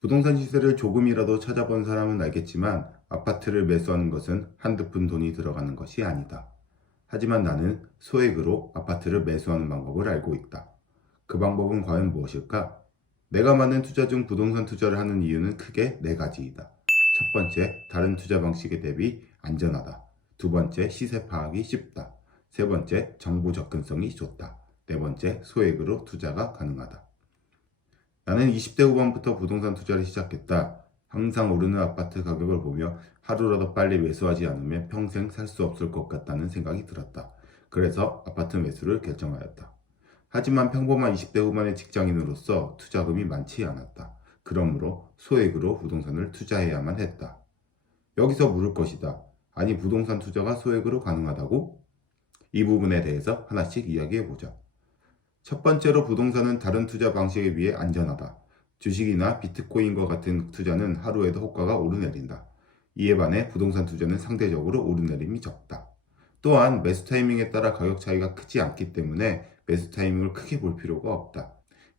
부동산 시세를 조금이라도 찾아본 사람은 알겠지만 아파트를 매수하는 것은 한두 푼 돈이 들어가는 것이 아니다. 하지만 나는 소액으로 아파트를 매수하는 방법을 알고 있다. 그 방법은 과연 무엇일까? 내가 많은 투자 중 부동산 투자를 하는 이유는 크게 네 가지이다. 첫 번째, 다른 투자 방식에 대비 안전하다. 두 번째, 시세 파악이 쉽다. 세 번째, 정보 접근성이 좋다. 네 번째, 소액으로 투자가 가능하다. 나는 20대 후반부터 부동산 투자를 시작했다. 항상 오르는 아파트 가격을 보며 하루라도 빨리 매수하지 않으면 평생 살 수 없을 것 같다는 생각이 들었다. 그래서 아파트 매수를 결정하였다. 하지만 평범한 20대 후반의 직장인으로서 투자금이 많지 않았다. 그러므로 소액으로 부동산을 투자해야만 했다. 여기서 물을 것이다. 아니, 부동산 투자가 소액으로 가능하다고? 이 부분에 대해서 하나씩 이야기해보자. 첫 번째로 부동산은 다른 투자 방식에 비해 안전하다. 주식이나 비트코인과 같은 투자는 하루에도 호가가 오르내린다. 이에 반해 부동산 투자는 상대적으로 오르내림이 적다. 또한 매수 타이밍에 따라 가격 차이가 크지 않기 때문에 매수 타이밍을 크게 볼 필요가 없다.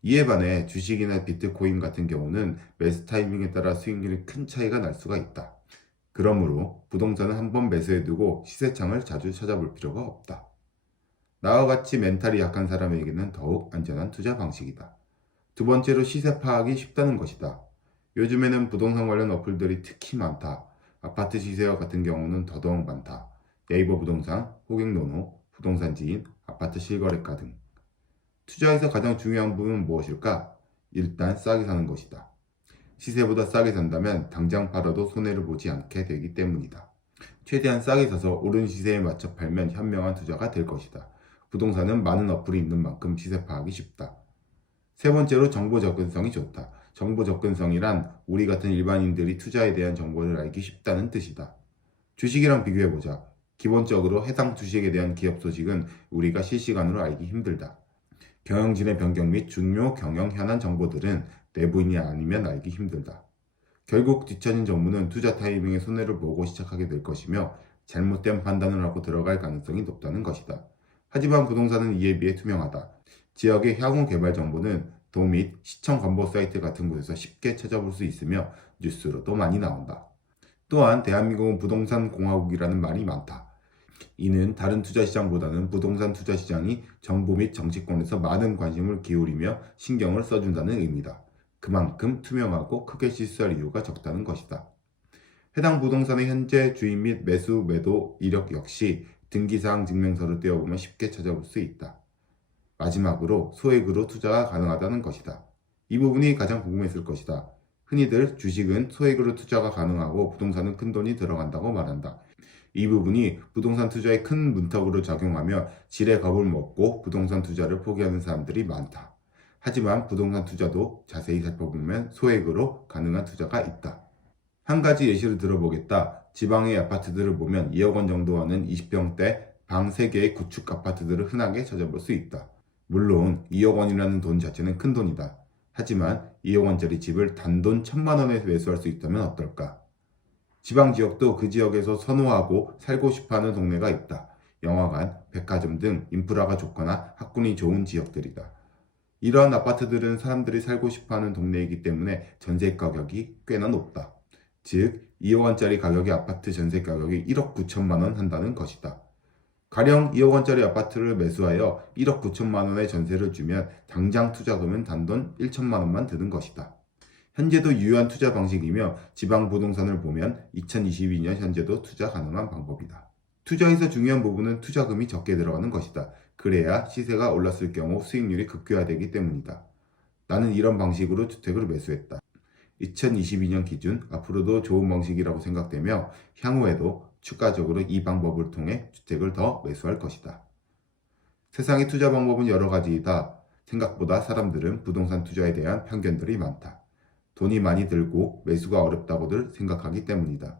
이에 반해 주식이나 비트코인 같은 경우는 매수 타이밍에 따라 수익률이 큰 차이가 날 수가 있다. 그러므로 부동산은 한번 매수해두고 시세창을 자주 찾아볼 필요가 없다. 나와 같이 멘탈이 약한 사람에게는 더욱 안전한 투자 방식이다. 두 번째로 시세 파악이 쉽다는 것이다. 요즘에는 부동산 관련 어플들이 특히 많다. 아파트 시세와 같은 경우는 더더욱 많다. 네이버 부동산, 호갱노노, 부동산 지인, 아파트 실거래가 등. 투자에서 가장 중요한 부분은 무엇일까? 일단 싸게 사는 것이다. 시세보다 싸게 산다면 당장 팔아도 손해를 보지 않게 되기 때문이다. 최대한 싸게 사서 오른 시세에 맞춰 팔면 현명한 투자가 될 것이다. 부동산은 많은 어플이 있는 만큼 시세 파악이 쉽다. 세 번째로 정보 접근성이 좋다. 정보 접근성이란 우리 같은 일반인들이 투자에 대한 정보를 알기 쉽다는 뜻이다. 주식이랑 비교해보자. 기본적으로 해당 주식에 대한 기업 소식은 우리가 실시간으로 알기 힘들다. 경영진의 변경 및 중요 경영 현안 정보들은 내부인이 아니면 알기 힘들다. 결국 뒤처진 정보는 투자 타이밍에 손해를 보고 시작하게 될 것이며 잘못된 판단을 하고 들어갈 가능성이 높다는 것이다. 하지만 부동산은 이에 비해 투명하다. 지역의 향후 개발 정보는 도 및 시청 정보 사이트 같은 곳에서 쉽게 찾아볼 수 있으며 뉴스로도 많이 나온다. 또한 대한민국은 부동산 공화국이라는 말이 많다. 이는 다른 투자 시장보다는 부동산 투자 시장이 정부 및 정치권에서 많은 관심을 기울이며 신경을 써준다는 의미다. 그만큼 투명하고 크게 실수할 이유가 적다는 것이다. 해당 부동산의 현재 주인 및 매수, 매도 이력 역시 등기사항 증명서를 떼어보면 쉽게 찾아볼 수 있다. 마지막으로 소액으로 투자가 가능하다는 것이다. 이 부분이 가장 궁금했을 것이다. 흔히들 주식은 소액으로 투자가 가능하고 부동산은 큰돈이 들어간다고 말한다. 이 부분이 부동산 투자에 큰 문턱으로 작용하며 지레 겁을 먹고 부동산 투자를 포기하는 사람들이 많다. 하지만 부동산 투자도 자세히 살펴보면 소액으로 가능한 투자가 있다. 한 가지 예시를 들어보겠다. 지방의 아파트들을 보면 2억 원 정도 하는 20평대 방 3개의 구축 아파트들을 흔하게 찾아볼 수 있다. 물론 2억 원이라는 돈 자체는 큰 돈이다. 하지만 2억 원짜리 집을 단돈 1,000만 원에 매수할 수 있다면 어떨까? 지방 지역도 그 지역에서 선호하고 살고 싶어하는 동네가 있다. 영화관, 백화점 등 인프라가 좋거나 학군이 좋은 지역들이다. 이러한 아파트들은 사람들이 살고 싶어하는 동네이기 때문에 전세 가격이 꽤나 높다. 즉 2억 원짜리 가격의 아파트 전세 가격이 1억 9천만 원 한다는 것이다. 가령 2억 원짜리 아파트를 매수하여 1억 9천만 원의 전세를 주면 당장 투자금은 단돈 1천만 원만 드는 것이다. 현재도 유효한 투자 방식이며 지방 부동산을 보면 2022년 현재도 투자 가능한 방법이다. 투자에서 중요한 부분은 투자금이 적게 들어가는 것이다. 그래야 시세가 올랐을 경우 수익률이 극대화되기 때문이다. 나는 이런 방식으로 주택을 매수했다. 2022년 기준 앞으로도 좋은 방식이라고 생각되며 향후에도 추가적으로 이 방법을 통해 주택을 더 매수할 것이다. 세상의 투자 방법은 여러 가지이다. 생각보다 사람들은 부동산 투자에 대한 편견들이 많다. 돈이 많이 들고 매수가 어렵다고들 생각하기 때문이다.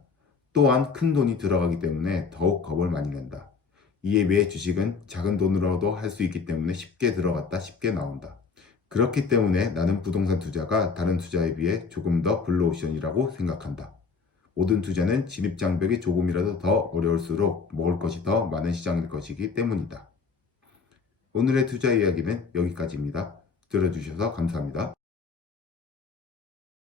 또한 큰 돈이 들어가기 때문에 더욱 겁을 많이 낸다. 이에 비해 주식은 작은 돈으로도 할 수 있기 때문에 쉽게 들어갔다 쉽게 나온다. 그렇기 때문에 나는 부동산 투자가 다른 투자에 비해 조금 더 블루오션이라고 생각한다. 모든 투자는 진입장벽이 조금이라도 더 어려울수록 먹을 것이 더 많은 시장일 것이기 때문이다. 오늘의 투자 이야기는 여기까지입니다. 들어주셔서 감사합니다.